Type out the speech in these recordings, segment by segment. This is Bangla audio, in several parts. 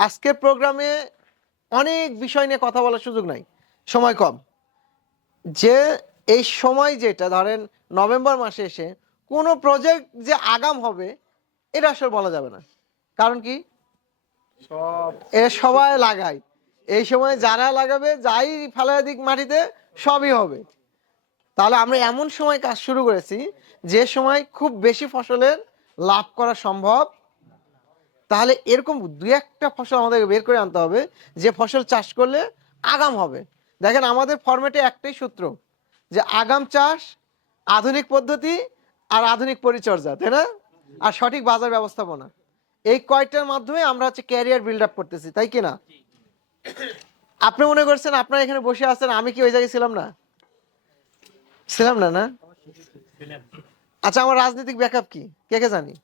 আজকের প্রোগ্রামে অনেক বিষয় নিয়ে কথা বলার সুযোগ নাই সময় কম। যে এই সময় যেটা ধরেন নভেম্বর মাসে এসে কোনো প্রজেক্ট যে আগাম হবে এটা আসলে বলা যাবে না। কারণ কি? সব এ সবাই লাগায়। এই সময় যারা লাগাবে যাই ফেলায় দিক মাটিতে সবই হবে। তাহলে আমরা এমন সময় কাজ শুরু করেছি যে সময় খুব বেশি ফসলের লাভ করা সম্ভব তাহলে এরকম দু একটা ফসল আমাদেরকে বের করে আনতে হবে যে ফসল চাষ করলে আগাম হবে। দেখেন আমাদের ফরম্যাটে একটাই সূত্র যে আগাম চাষ আধুনিক পদ্ধতি আর আধুনিক পরিচর্যা, তাই না? আর সঠিক বাজার ব্যবস্থাপনা। এই কয়টার মাধ্যমে আমরা হচ্ছে ক্যারিয়ার বিল্ড আপ করতেছি, তাই কি না? আপনি মনে করছেন আপনারা এখানে বসে আছেন, আমি কি ওই জায়গায় ছিলাম না? ছিলাম না না? আচ্ছা আমার রাজনৈতিক ব্যাকআপ কি? কে কে জানি?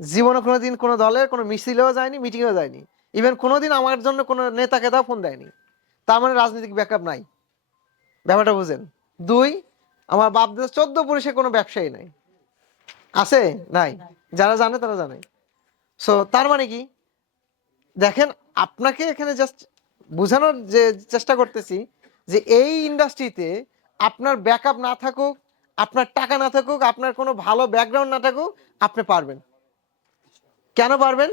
জীবনে কোনোদিন কোনো দলের কোনো মিছিলেও যায়নি, মিটিংয়েও যায়নি। ইভেন কোনোদিন আমার জন্য কোনো নেতাকে তাও ফোন দেয়নি। তার মানে রাজনৈতিক ব্যাকআপ নাই। ব্যাপারটা বুঝেন। দুই, আমার বাপ দাদা চোদ্দ পুরুষে কোনো ব্যবসায়ী নাই। আছে? নাই। যারা জানে, তারা জানে। সো তার মানে কি? দেখেন, আপনাকে এখানে জাস্ট বোঝানোর যে চেষ্টা করতেছি যে এই ইন্ডাস্ট্রিতে আপনার ব্যাকআপ না থাকুক, আপনার টাকা না থাকুক, আপনার কোনো ভালো ব্যাকগ্রাউন্ড না থাকুক, আপনি পারবেন। কেন পারবেন?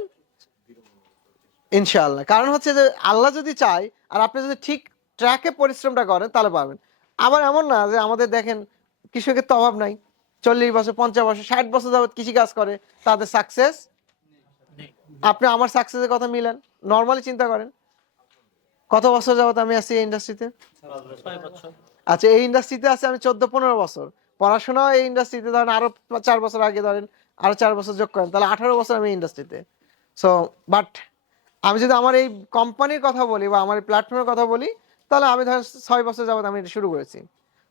ইনশাআল্লাহ। কারণ হচ্ছে যে আল্লাহ যদি চায় আর আপনি যদি ঠিক ট্র্যাকে পরিশ্রমটা করেন তাহলে পারবেন। আবার এমন না যে আমাদের দেখেন কৃষকের তো অভাব নাই। চল্লিশ বছর পঞ্চাশ বছর ষাট বছর যাবত কৃষিকাজ করে তাদের সাকসেস আপনি আমার সাকসেসের কথা মিলেন। নর্মালি চিন্তা করেন। কত বছর যাবত আমি আছি এই ইন্ডাস্ট্রিতে আচ্ছা এই ইন্ডাস্ট্রিতে আছে আমি চোদ্দ পনেরো বছর। পড়াশোনাও এই ইন্ডাস্ট্রিতে ধরেন আরও চার বছর আগে ধরেন আরও চার বছর যোগ করেন, তাহলে আঠারো বছর আমি ইন্ডাস্ট্রিতে সো বাট আমি যদি আমার এই কোম্পানির কথা বলি বা আমার এই প্ল্যাটফর্মের কথা বলি, তাহলে আমি ধরেন ছয় বছর যাবত আমি এটা শুরু করেছি।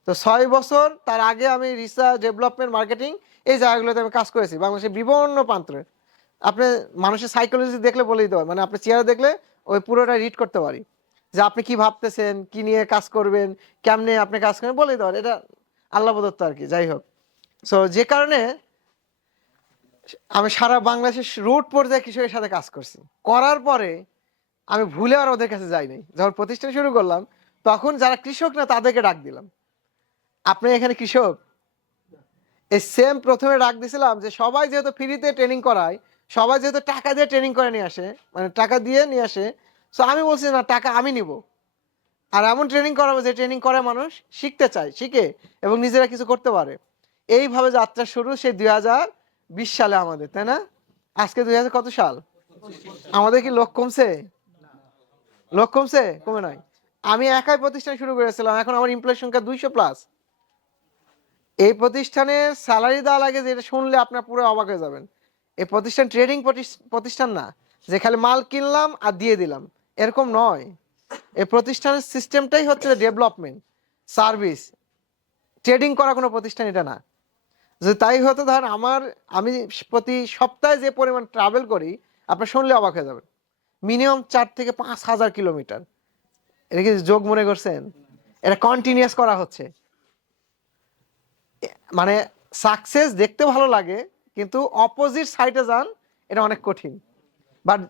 তো ছয় বছর তার আগে আমি রিসার্চ ডেভেলপমেন্ট মার্কেটিং এই জায়গাগুলোতে আমি কাজ করেছি, বাংলাদেশের বিভিন্ন প্রান্তরে আপনি মানুষের সাইকোলজি দেখলে বলে দিতে পারি মানে আপনি চেয়ারে দেখলে ওই পুরোটা রিড করতে পারি। যে আপনি কি ভাবতেছেন, কি নিয়ে কাজ করবেন, কেমনে আপনি কাজ করবেন বলে দিতে এটা আল্লাহ প্রদত্ত আর কি, যাই হোক। সো যে কারণে আমি সারা বাংলাদেশের রোড পর্যায়ে কৃষকের সাথে কাজ করছি। করার পরে আমি ভুলে আর ওদের কাছে যাই নাই। যখন প্রতিষ্ঠান শুরু করলাম, তখন যারা কৃষক না, তাদেরকে ডাক দিলাম। আপনি এখানে কৃষক? এই সেম প্রথমে ডাক দিছিলাম যে, সবাই যেহেতু ফ্রিতে ট্রেনিং করায়, সবাই যেহেতু টাকা দিয়ে ট্রেনিং করে নিয়ে আসে মানে টাকা দিয়ে নিয়ে আসে সো আমি বলছি না, টাকা আমি নিব। আর এমন ট্রেনিং করাবো যে ট্রেনিং করে মানুষ শিখতে চায়, শিখে এবং নিজেরা কিছু করতে পারে। এইভাবে যাত্রা শুরু সেই দুই হাজার বিশ সালে আমাদের, তাই না? আজকে দুই হাজার কত সাল? আমাদের কি লোক কমছে? লোক কমছে? কমে নয় আমি একাই প্রতিষ্ঠান শুরু করেছিলাম, এখন আমার এমপ্লয় সংখ্যা দুইশো প্লাস এই প্রতিষ্ঠানে স্যালারি দেওয়া লাগে যেটা শুনলে আপনার পুরো অবাক হয়ে যাবেন। এই প্রতিষ্ঠান ট্রেডিং প্রতিষ্ঠান না, যে খালি মাল কিনলাম আর দিয়ে দিলাম। এরকম নয়। এই প্রতিষ্ঠানের সিস্টেমটাই হচ্ছে ডেভেলপমেন্ট সার্ভিস ট্রেডিং করা কোনো প্রতিষ্ঠান এটা না। যে তাই হতো ধর আমার, আমি প্রতি সপ্তাহে যে পরিমাণ ট্রাভেল করি, আপনার শুনলে অবাক হয়ে যাবেন। মিনিমাম চার থেকে পাঁচ হাজার কিলোমিটার। এটা কি যোগ মনে করছেন? এটা কন্টিনিউয়াস করা হচ্ছে। মানে সাকসেস দেখতে ভালো লাগে, কিন্তু অপোজিট সাইডে যান, এটা অনেক কঠিন। বাট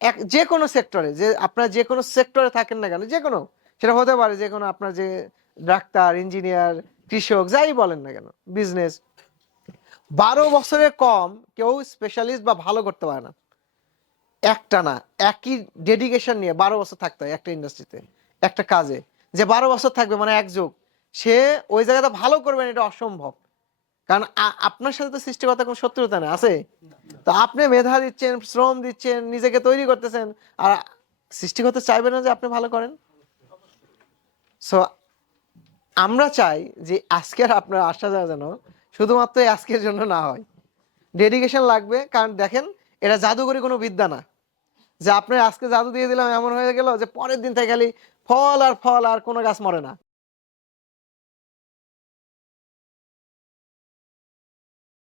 এক, যে কোনো সেক্টরে যে আপনার যে কোনো সেক্টরে থাকেন না কেন, যে কোনো, সেটা হতে পারে যে কোনো আপনার যে ডাক্তার ইঞ্জিনিয়ার কৃষক, যাই বলেন না কেন বিজনেস বারো বছরের কম কেউ স্পেশালিস্ট বা ভালো করতে পারে না। একটা না, একই ডেডিকেশন নিয়ে বারো বছর থাকতে হয় একটা ইন্ডাস্ট্রিতে একটা কাজে। যে বারো বছর থাকবে মানে এক যুগ। সে ওই জায়গাটা ভালো করবেন এটা অসম্ভব। কারণ আপনার সাথে তো সৃষ্টিকর্তা কোনো শত্রুতা নেই, আছে? তো আপনি মেধা দিচ্ছেন, শ্রম দিচ্ছেন, নিজেকে তৈরি করতেছেন, আর সৃষ্টিকর্তা চাইবে না যে আপনি ভালো করেন? সো আমরা চাই যে আজকের আপনার আশা যায় যেন শুধুমাত্র আজকের জন্য না হয়। ডেডিকেশন লাগবে, কারণ দেখেন, এটা জাদুকরি কোনো বিদ্যা না। যে আপনি আজকে জাদু দিয়ে দিলাম, এমন হয়ে গেল যে পরের দিন থেকে খালি ফল আর ফল আর কোনো গাছ মরে না।